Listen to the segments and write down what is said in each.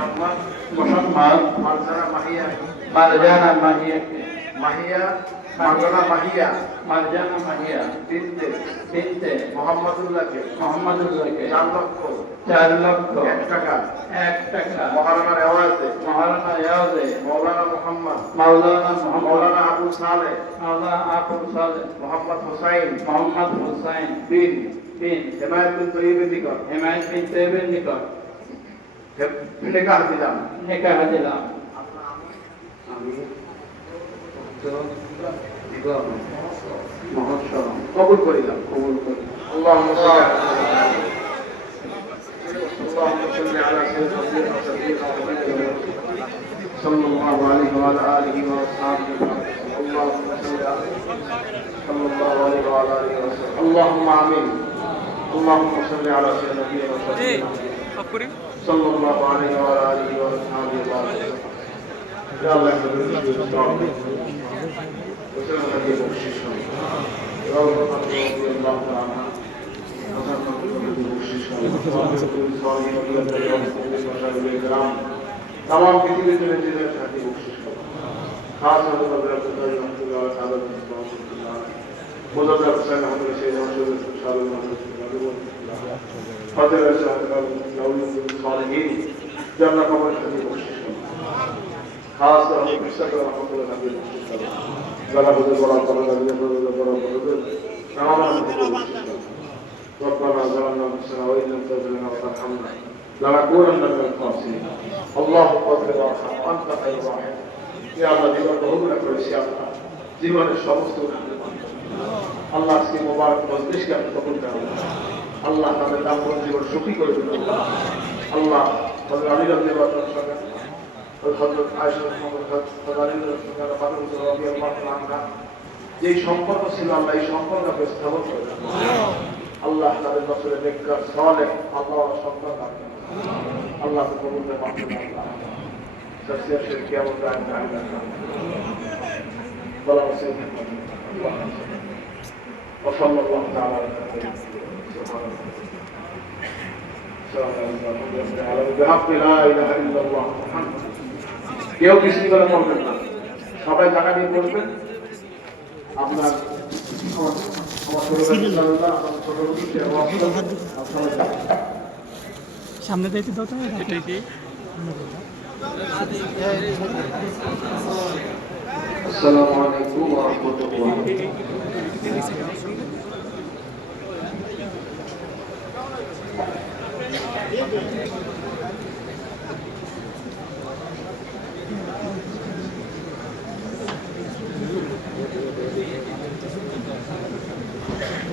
মোহাম্মদ মারজানা মাহিয়া মারজানা মাহিয়া মারজানা মাহিয়া মারজানা মাহিয়া বিনতে বিনতে মোহাম্মদুল্লাহকে মোহাম্মদুল্লাহকে চার লক্ষ চার লক্ষ এক টাকা এক টাকা মহারানার এওয়াজে মহারানা ইয়াজে মৌলানা মোহাম্মদ মোহাম্মদ মৌলানা আবু সালে মাওলানা আবু সালেহ মোহাম্মদ হোসাইন মোহাম্মদ হুসাইন বিন বিন হেমায়ত বিন তৈবের নিকট হেমায়ত বিন তেবের নিকট নেকাহ দিলাম নিকাহ দিলাম আমি দিগম মহোৎসব কবুল করিলাম কবুল করি اللهم صل على اللهم صل على سيدنا وسيدنا صلى الله عليه وعلى اله واصحابه اللهم صل على صلى الله عليه وعلى اله وسلم اللهم امين اللهم صل على سيدنا وسيدنا صلى الله عليه وعلى آله وأصحابه وسلم يا الله تمام পৃথিবীর জন্য যে সাথী বকশিস খাস হলো তাদের সাদা মোজাদ্দ হোসেন আহমদ শেখ মাসুদ শাহুল মাহমুদ ফজল হোসেন দাউদ সালহীন জান্নাত কবর হাজির বকশিশ করুন খাস রহমত বিশ্বাস রহমতুল্লাহ হাজির বকশিশ করুন জানা হুজুর বড় করা হাজির বড় বড় হুজুর জীবনের সমস্ত আল্লাহ আজকে মোবারক মজলিসকে আপনি কবুল করুন। আল্লাহ তাদের দাম্পত্য জীবন সুখী করে দিন আল্লাহ হযরত আলী রাদিয়াল্লাহু তাআলা যেই সম্পর্ক ছিল আল্লাহ, এই সম্পর্ককে স্থাপন করে আল্লাহ তাদের বছরে নেককার সলে আল্লাহ সন্তান আল্লাহ কবুল মাফ করুন আল্লাহ সবসে শের কিয়ামত কায়েম রাখেন বলা উচিত وصلى الله تعالى على سيدنا محمد بحق لا اله الا الله محمد কেউ কিছু করে বলবেন না সবাই টাকা দিয়ে বলবেন আপনার আমার আমার ছোট ভাই আমার ছোট ভাই আপনারা সামনে যাইতে দাও তো এটা কি السلام عليكم ورحمة الله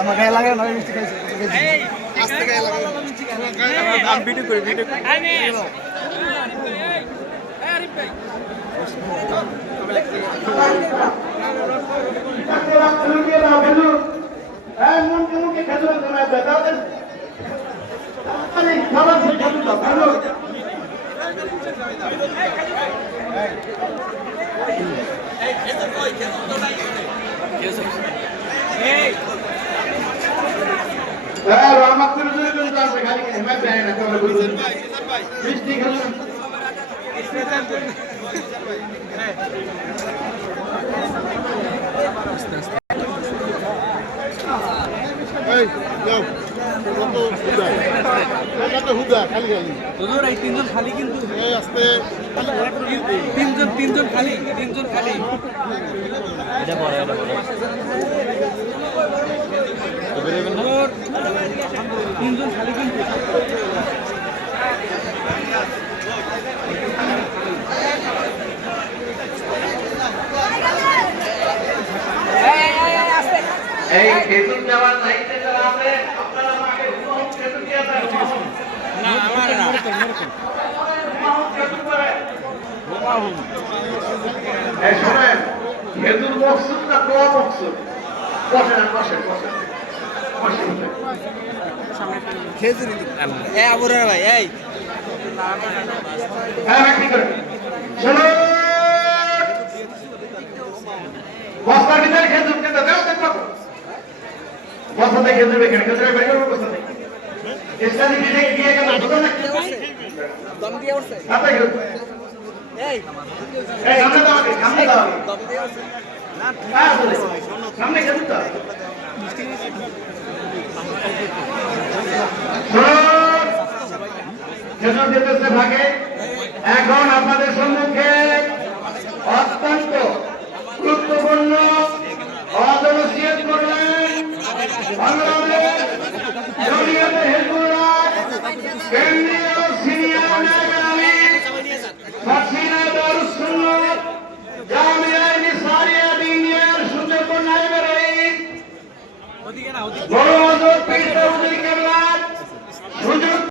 আমার গায়ে লাগে না মিষ্টি খাইছে আমি ভিডিও করি ভিডিও করি। খাবার হ্যাঁ রহমতুল জন্য আছে খালি হেমায় দেয় না তোমরা বুঝুন মিষ্টি খেলুন এই যাও কত হুদা কত হুদা খালি খালি হুজুর এই তিনজন খালি কিন্তু। এই আস্তে। তিনজন তিনজন খালি তিনজন খালি। হুজুর, এই খেতুন দেওয়ার দায়িত্বে যারা আছে আপনারা আমাকে হুমায়ুন দিয়ে দেন। না আমার না। হুমায়ুন খেতুন করে এই শোনেন খেতুর মকসুদ না দোয়া মকসুদ বসেন বসেন বসেন। বসেন খেজুরি এ আবুরার ভাই এই। হ্যাঁ হ্যাঁ ঠিক আছে চলো বস্তার ভিতরে খেজুর কিন্তু দেও দেখো বস্তাতে খেজুর বেখানে খেজুর বের করব বস্তাতে ইসলামী দিকে গিয়ে গেল বুঝো না? দম দিয়ে উঠছে এই। এই সামনে দাও আগে, সামনে দাও দম দিয়ে উঠছে হ্যাঁ, আসলে, সামনে দাও ভাগে এখন আপনাদের সম্মুখে